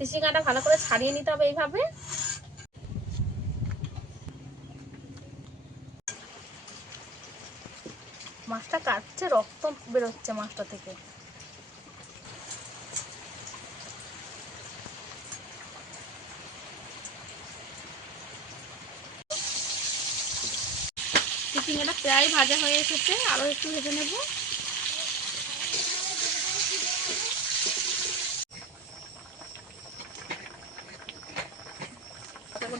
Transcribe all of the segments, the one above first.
চিচিঙ্গাটা ভালো করে ছাড়িয়ে নিতে হবে এইভাবে। মাছটা কাটছে, রক্ত বেরোচ্ছে মাছটা থেকে। চিচিঙ্গাটা প্রায় ভাজা হয়ে এসেছে, আরো একটু ভেজে নেব।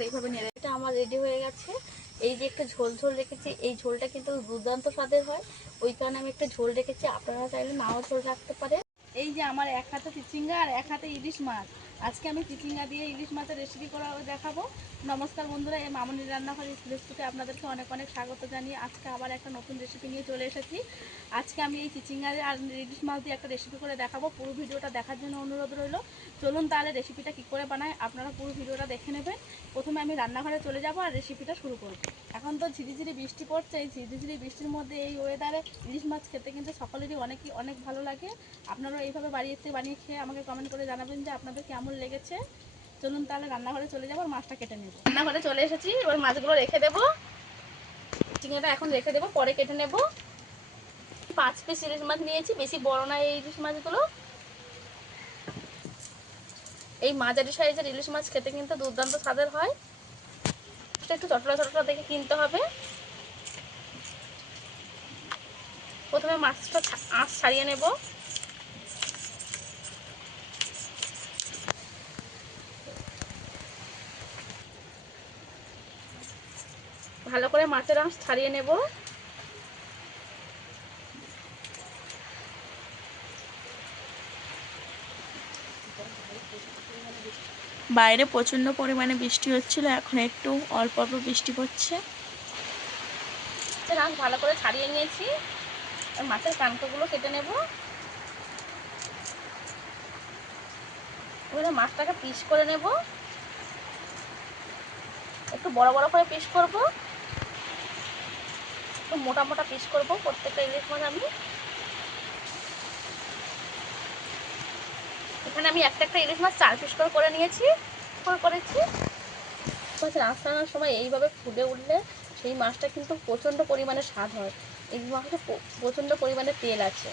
এইভাবে নিয়ে এটা আমার রেডি হয়ে গেছে। এই যে একটা ঝোল ঝোল রেখেছি, এই ঝোলটা কিন্তু দুর্দান্ত স্বাদের হয়, ওই কারণে আমি একটা ঝোল রেখেছি। আপনারা চাইলে নাও ঝোল রাখতে পারেন। এই যে আমার এক হাতে চিচিঙ্গা আর এক হাতে ইলিশ মাছ। আজকে আমি চিচিঙ্গা দিয়ে ইলিশ মাছের রেসিপি করা দেখাবো। নমস্কার বন্ধুরা, এই মামনির রান্নাঘরের রেসিপিতে আপনাদেরকে অনেক অনেক স্বাগত জানিয়ে আজকে আবার একটা নতুন রেসিপি নিয়ে চলে এসেছি। আজকে আমি এই চিচিঙ্গা আর ইলিশ মাছ দিয়ে একটা রেসিপি করে দেখাবো। পুরো ভিডিওটা দেখার জন্য অনুরোধ রইল। চলুন তাহলে রেসিপিটা কী করে বানায় আপনারা পুরো ভিডিওটা দেখে নেবেন। প্রথমে আমি রান্নাঘরে চলে যাব আর রেসিপিটা শুরু করব। এখন তো ঝিরিঝিরি বৃষ্টি পড়ছে, এই ঝিরিঝিরি বৃষ্টির মধ্যে এই ওয়েদারে ইলিশ মাছ খেতে কিন্তু সকলেরই অনেক ভালো লাগে। আপনারাও এইভাবে বানিয়ে খেয়ে আমাকে কমেন্ট করে জানাবেন যে আপনাদের কেমন লেগেছে। চলুন তাহলে রান্নাঘরে চলে যাবো আর মাছটা কেটে নেব। রান্নাঘরে চলে এসেছি, এবার মাছগুলো রেখে দেবো। চিংড়িটা এখন রেখে দেবো, পরে কেটে নেব। 5 পিস ইলিশ মাছ নিয়েছি, বেশি বড় না এই ইলিশ মাছগুলো। এই মাঝারি সাইজের ইলিশ মাছ খেতে কিন্তু দুর্দান্ত স্বাদের হয়। একটু চটলা চটলা দেখে কিনতে হবে। প্রথমে মাছটা আঁশ ছাড়িয়ে নেব। ভালো করে মাছের আঁশ ছাড়িয়ে নেব। বাইরে প্রচণ্ড পরিমাণে বৃষ্টি হচ্ছিল, এখন একটু অল্প অল্প বৃষ্টি পড়ছে। মাছের আঁশ ভালো করে ছাড়িয়ে নিয়েছি, আর মাছের কানকোগুলো কেটে নেব। এবারে মাছটাকে পিস করে নেব, একটু বড় বড় করে পিস করব, একটু মোটা মোটা পিস করব প্রত্যেকটা ইলিশ মাছ। আমি এখানে আমি একটা ইলিশ মাছ 4 পিস করে নিয়েছি, করেছি। মাছের আঁশ ছাড়ানোর সময় এইভাবে ফুটে উঠলে সেই মাছটা কিন্তু প্রচণ্ড পরিমাণে স্বাদ হয়। এই মাছটা প্রচণ্ড পরিমাণে তেল আছে।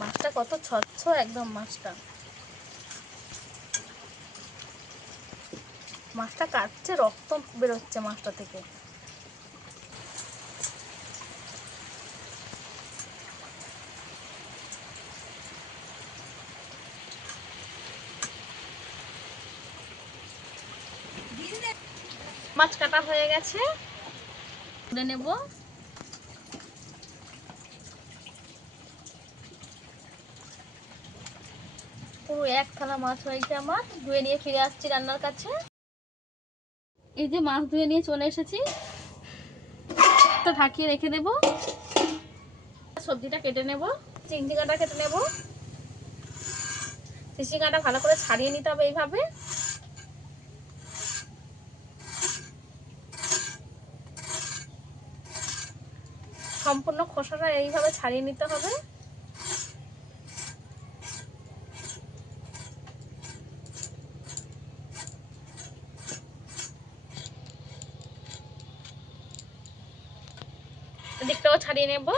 মাছটা কত স্বচ্ছ একদম। মাছটা কাটছে, রক্ত বেরোচ্ছে মাছটা থেকে। মাছ কাটা হয়ে গেছে, তুলে নেব। পুরো এক থালা মাছ হয়েছে আমার। ধুয়ে নিয়ে ফিরে আসছি রান্নার কাছে। এই যে মাছ ধুয়ে নিয়ে চলে এসেছি, তো ঢাকিয়ে রেখে দেব। সবজিটা কেটে নেব, চিচিঙ্গাটা কেটে নেব। চিচিঙ্গাটা ভালো করে ছাড়িয়ে নিতে হবে এইভাবে। সম্পূর্ণ খোসাটা এইভাবে ছাড়িয়ে নিতে হবে। দিকটাও ছাড়িয়ে নেব।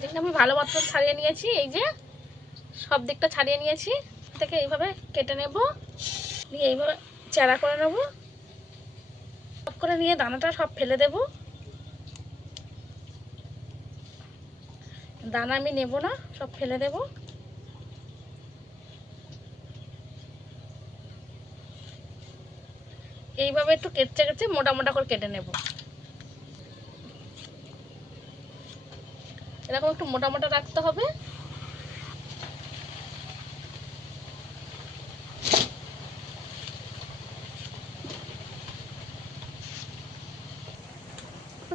দেখুন আমি ভালো মতো ছাড়িয়ে নিয়েছি। এই যে সব দিকটা ছাড়িয়ে নিয়েছি, থেকে এইভাবে কেটে নেব, নিয়ে এইভাবে চেরা করে নেব। সব করে নিয়ে দানাটা সব ফেলে দেব। দানা আমি নেব না, সব ফেলে দেব। এইভাবে একটু কেটে কেটে মোটা মোটা করে কেটে নেব। এরকম একটু মোটা মোটা রাখতে হবে।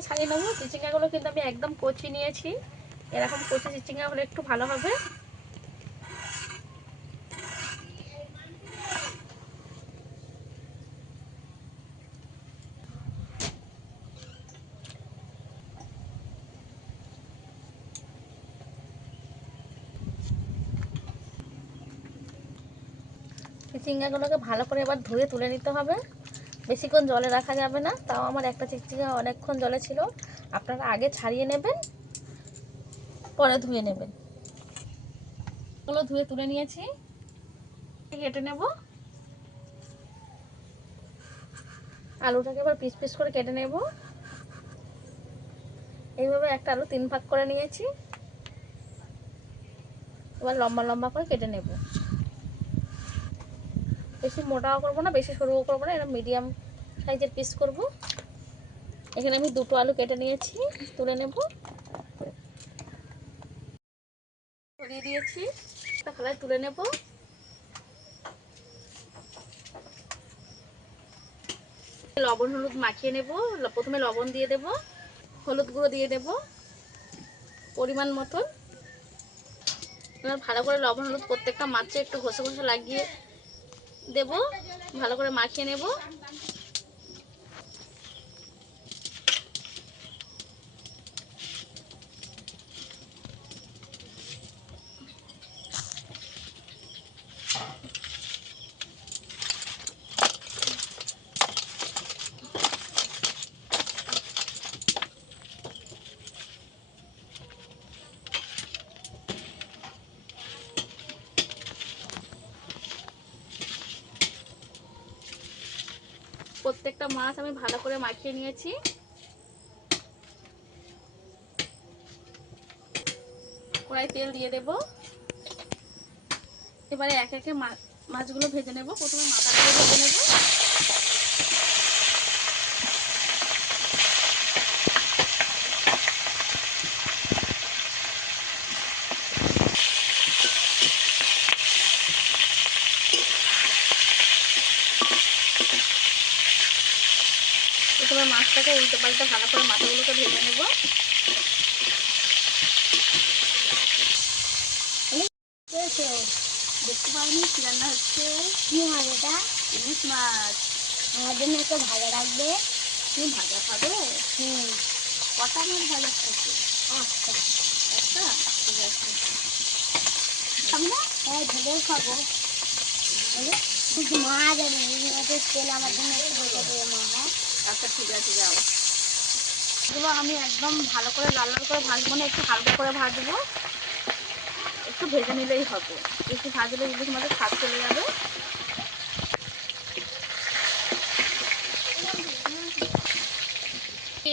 ছাড়িয়ে নেবো। চিচিঙ্গাগুলো কিন্তু আমি একদম কচি নিয়েছি, এরকম কচি চিচিঙ্গা হলে একটু ভালো হবে। চিচিঙ্গাগুলোকে ভালো করে এবার ধুয়ে তুলে নিতে হবে। বেশিক্ষণ জলে রাখা যাবে না, তাও আমার একটা চিচিঙ্গা অনেকক্ষণ জলে ছিল। আপনারা আগে ছাড়িয়ে নেবেন, পরে ধুয়ে নেবেন। এগুলো ধুয়ে তুলে নিয়েছি, কেটে নেব। আলুটাকে এবার পিস পিস করে কেটে নেব। এইভাবে একটা আলু 3 ভাগ করে নিয়েছি। এবার লম্বা লম্বা করে কেটে নেব। বেশি মোটাও করবো না, বেশি সরুও করবো না, এরকম মিডিয়াম সাইজের পিস করব। এখানে আমি 2টো আলু কেটে নিয়েছি, তুলে নেব। দিয়ে দিয়েছি, একটা থালায় তুলে নেব। লবণ হলুদ মাখিয়ে নেব। প্রথমে লবণ দিয়ে দেব, হলুদ গুঁড়ো দিয়ে দেব পরিমাণ মতন। এবার ভালো করে লবণ হলুদ প্রত্যেকটা মাছে একটু ঘষে ঘষে লাগিয়ে দেব, ভালো করে মাখিয়ে নেব। প্রত্যেকটা মাছ আমি ভালো করে মাখিয়ে নিয়েছি। কড়াই তেল দিয়ে দেব। এবারে এক একে মাছগুলো ভেজে নেব। প্রথমে মাথাগুলো ভেজে নেব। প্রথমে মাছটাকে উল্টে পাল্টে ভালো করে মাথাগুলোকে ভেজে নেব। দেখতে পাইনি কি রান্না হচ্ছে? কি মাছ এটা? ইলিশ মাছ। আমার জন্য একটু ভাজা রাখবে। তুমি ভাজা খাবে? কটা মাছ ভাজা খাচ্ছে? আচ্ছা, একটা? ঠিক আছে। খাবো না? হ্যাঁ, ভেবেও খাবো। শুধু মাছ আর ইলিশ মাছের তেল আমার জন্য একটু বেঁচে দেবে মা। হ্যাঁ, আচ্ছা ঠিক আছে, যাও। এগুলো আমি একদম ভালো করে লাল লাল করে ভাজবো না, একটু হালকা করে ভাজবো। একটু ভেজে নিলেই হবে, বেশি ভাজলে ইলিশ মাছের স্বাদ চলে যাবে।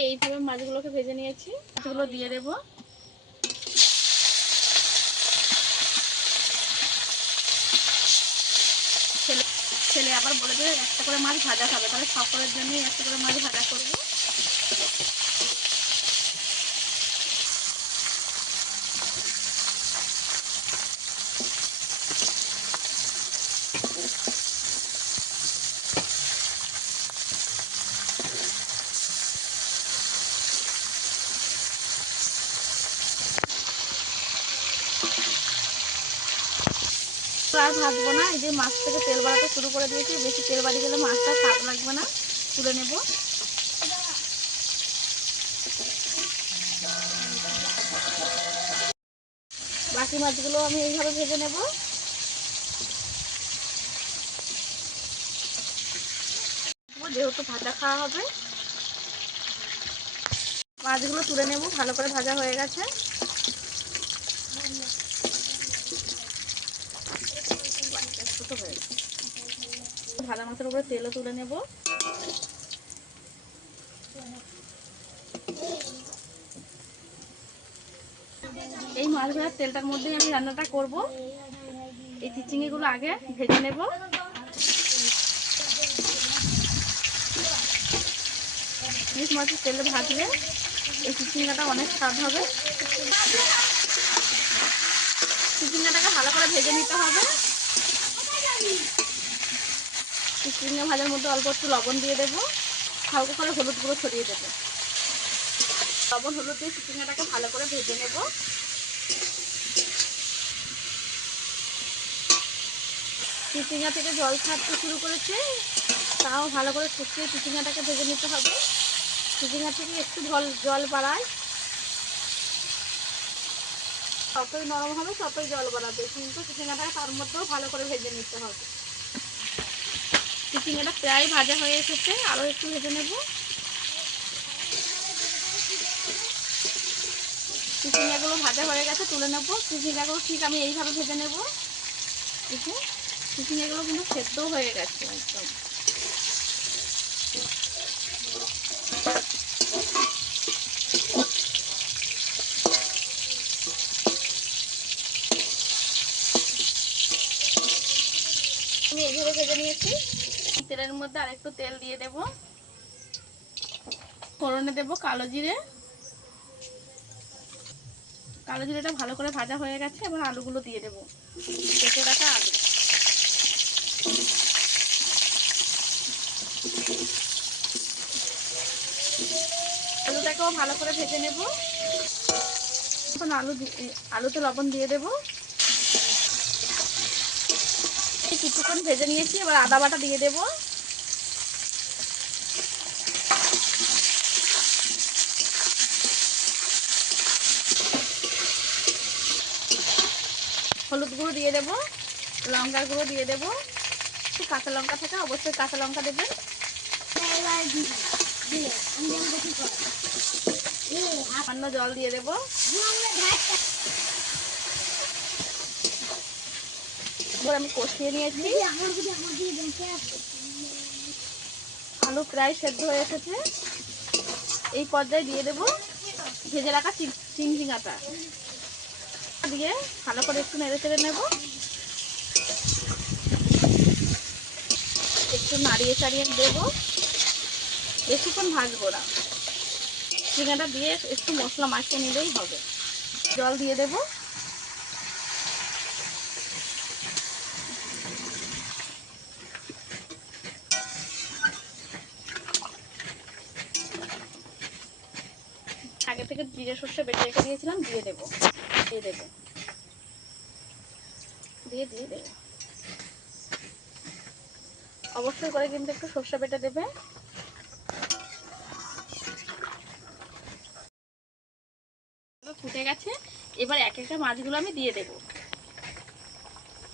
এইভাবে মাছগুলোকে ভেজে নিয়েছি, মাছগুলো দিয়ে দেবো। ছেলে ছেলে আবার বলে যে একটা করে মাছ ভাজা খাবে, তাহলে সকলের জন্যই একটা করে মাছ ভাজা করবো। আর ভাজবো না, এই যে মাছ থেকে তেল বাড়াতে শুরু করে দিয়েছি। বেশি তেল বাড়ি গেলে মাছটা স্বাদ লাগবে না, তুলে নেব। বাকি মাছগুলো আমি এইভাবে ভেজে নেব। যেহেতু ভাজা খাওয়া হবে, মাছগুলো তুলে নেব। ভালো করে ভাজা হয়ে গেছে। ভাজা মাছের উপরে তেলও তুলে নেব। এই মাছ ভাজার তেলটার মধ্যেই আমি রান্নাটা করব। এই চিচিঙ্গিগুলো আগে ভেজে নেব। ইলিশ মাছের তেলে ভাজলে এই চিচিঙ্গাটা অনেক স্বাদ হবে। চিচিঙ্গাটাকে ভালো করে ভেজে নিতে হবে। চিচিঙ্গা ভাজার মধ্যে অল্প একটু লবণ দিয়ে দেবো, হালকা করে হলুদ গুঁড়ো ছড়িয়ে দেবো। লবণ হলুদ দিয়ে চিচিঙ্গাটাকে ভালো করে ভেজে নেব। চিচিঙ্গা থেকে জল ছাড়তে শুরু করেছে, তাও ভালো করে শুকিয়ে চিচিঙ্গাটাকে ভেজে নিতে হবে। চিচিঙ্গা থেকে একটু জল বাড়ায়, যতই নরম হবে ততই জল বাড়াবে, কিন্তু চিচিঙ্গাটাকে তার মধ্যেও ভালো করে ভেজে নিতে হবে। চিচিঙ্গাটা প্রায় ভাজা হয়ে এসেছে, আরও একটু ভেজে নেব। চিচিঙ্গাগুলো ভাজা হয়ে গেছে, তুলে নেব। চিচিঙ্গাগুলো ঠিক আমি এইভাবে ভেজে নেব। দেখে চিচিঙ্গাগুলো কিন্তু সেদ্ধ হয়ে গেছে একদম। আমি এইভাবে ভেজে নিয়েছি। তেলের মধ্যে আরেকটু তেল দিয়ে দেব। ফোড়নে দেব কালো জিরে। কালো জিরেটা ভালো করে ভাজা হয়ে গেছে, এবার আলুগুলো দিয়ে দেব, কেটে রাখা আলু। আলুটাকেও ভালো করে ভেজে নেব। এখন আলুতে লবণ দিয়ে দেব। কিছুক্ষণ ভেজে নিয়েছি, এবার আদা বাটা দিয়ে দেব। হলুদ গুঁড়ো দিয়ে দেব, লঙ্কার গুঁড়ো দিয়ে দেব। কাঁচা লঙ্কা থাকে অবশ্যই কাঁচা লঙ্কা দেবেন। সামান্য জল দিয়ে দেব। এবার আমি কষিয়ে নিয়েছি। আলু প্রায় সেদ্ধ হয়ে এসেছে। এই পর্যায়ে দিয়ে দেব ভেজে রাখা চিচিঙ্গাটা দিয়ে ভালো করে একটু নেড়ে চেড়ে নেব। একটু নাড়িয়ে চাড়িয়ে দেবো, বেশিক্ষণ ভাজবো না। চিচিঙ্গাটা দিয়ে একটু মশলা মাখিয়ে নিলেই হবে। জল দিয়ে দেব। আগে থেকে জিরে সর্ষে বেটে রেখে দিয়েছিলাম, দিয়ে দেবো। দিয়ে দেবো, দিয়ে দেবো। অবশ্যই করে কিন্তু একটু সর্ষে বেটে দেবে। ফুটে গেছে, এবার এক একটা মাছগুলো আমি দিয়ে দেবো।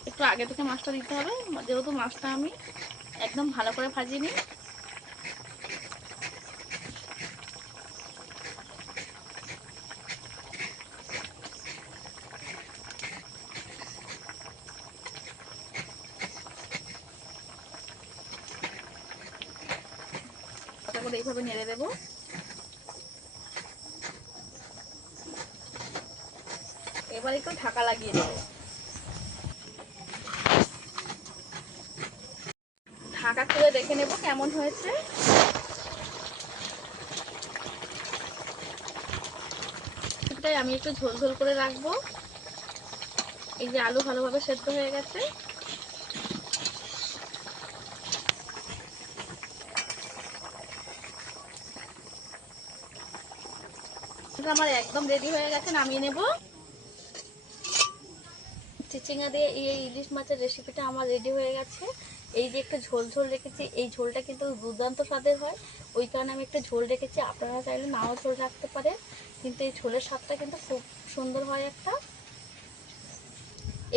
একটু আগে থেকে মাছটা দিতে হবে, যেহেতু মাছটা আমি একদম ভালো করে ভাজিয়ে নিই। করে এইভাবে নেড়ে দেবো। এবার একটু ঢাকা লাগিয়ে দেবো। ঢাকা খুলে দেখে নেব কেমন হয়েছে। এটাই আমি একটু ঝোল ঝোল করে রাখবো। এই যে আলু ভালোভাবে সেদ্ধ হয়ে গেছে। আমার একদম রেডি হয়ে গেছে, নামিয়ে নেব। চিচিঙ্গা দিয়ে এই ইলিশ মাছের রেসিপিটা আমার রেডি হয়ে গেছে। এই যে একটা ঝোল ঝোল রেখেছি, এই ঝোলটা কিন্তু দুর্দান্ত স্বাদের হয়, ওই কারণে আমি একটা ঝোল রেখেছি। আপনারা চাইলে নাও ঝোল রাখতে পারেন, কিন্তু এই ঝোলের স্বাদটা কিন্তু খুব সুন্দর হয় একটা।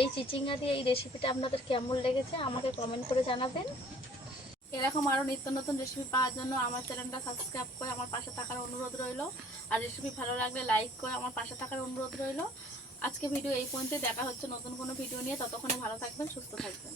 এই চিচিঙ্গা দিয়ে এই রেসিপিটা আপনাদের কেমন লেগেছে আমাকে কমেন্ট করে জানাবেন। এরকম আরও নিত্য নতুন রেসিপি পাওয়ার জন্য আমার চ্যানেলটা সাবস্ক্রাইব করে আমার পাশে থাকার অনুরোধ রইল। আর রেসিপি ভালো লাগলে লাইক করে আমার পাশে থাকার অনুরোধ রইল। আজকে ভিডিও এই পর্যন্ত, দেখা হচ্ছে নতুন কোনো ভিডিও নিয়ে। ততক্ষণে ভালো থাকবেন, সুস্থ থাকবেন।